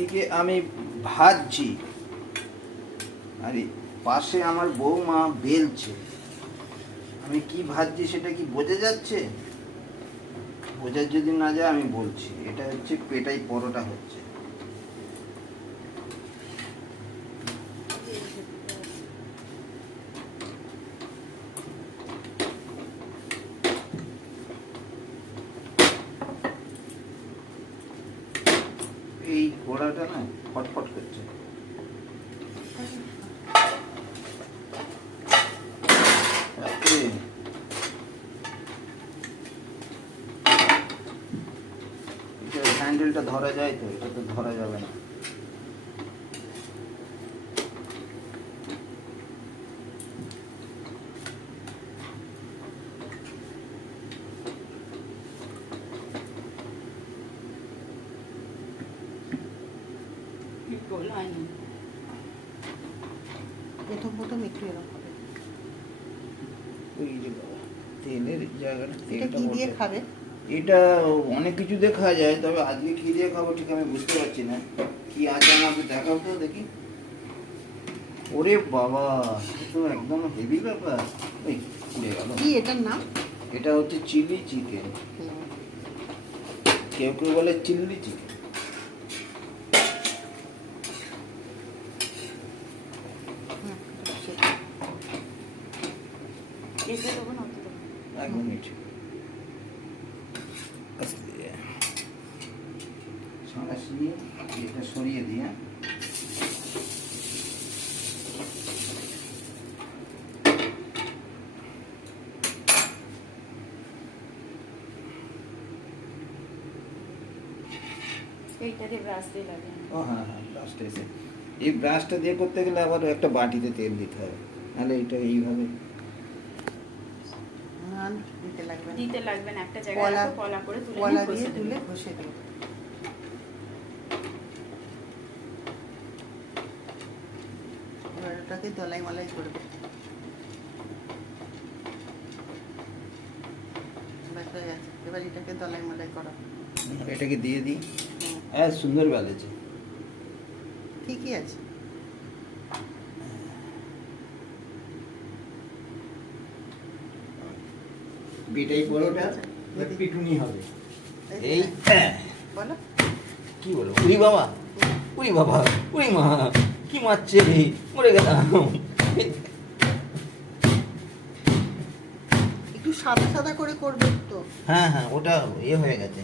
এইদিকে আমি ভাজছি আর পাশে আমার বৌমা বেলছে। আমি কি ভাজছি সেটা কি বোঝা যাচ্ছে? বোঝা যদি না যায় আমি বলছি, এটা হচ্ছে পেটাই পরোটা হচ্ছে। এই গোড়াটা না ফটফট করছে। হ্যান্ডেলটা ধরা যায় তো? এটা তো ধরা যাবে না। প্রথম প্রথম একটু এরকম হবে। ওই যে বাবা, তেলের জায়গাটা এটা কি দিয়ে খাবে? এটা অনেক কিছু দিয়ে খাওয়া যায়, তবে আজকে কি দিয়ে খাবো ঠিক আমি বুঝতে পারছি না। কি আছে আমাকে দেখাও তো দেখি। ওরে বাবা, তো একদম হেভি ব্যাপার। ওই পুড়ে গেল। কি এটার নাম? এটা হচ্ছে চিলি চিকেন, কেউ কেউ বলে চিল্লি চিকেন। এক মিনিট, এটা সরিয়ে দিয়ে ও হ্যাঁ হ্যাঁ, ব্রাশটা এসে এই ব্রাশটা দিয়ে করতে গেলে আবার একটা বাটিতে তেল দিতে হবে, নাহলে এটা এইভাবে দিতে লাগবে না, একটা জায়গায় রাখো, কলা করে তুলে ঘষে দিও। এবার ওটাকে দলাই মলাই করবে। এবার এটাকে দলাই মলাই করো। এটাকে দিয়ে দিই। হ্যাঁ, সুন্দর বেলেছে। ঠিকই আছে। বেটাই পরোটা পিটুনি হবে। এই বলো কি বলো? উড়ি বাবা, উড়ি বাবা, উড়ি মা, কি মারছে রে, মরে গেলাম। একটু সাদা সাদা করে করবে তো। হ্যাঁ হ্যাঁ, ওটা হয়ে গেছে।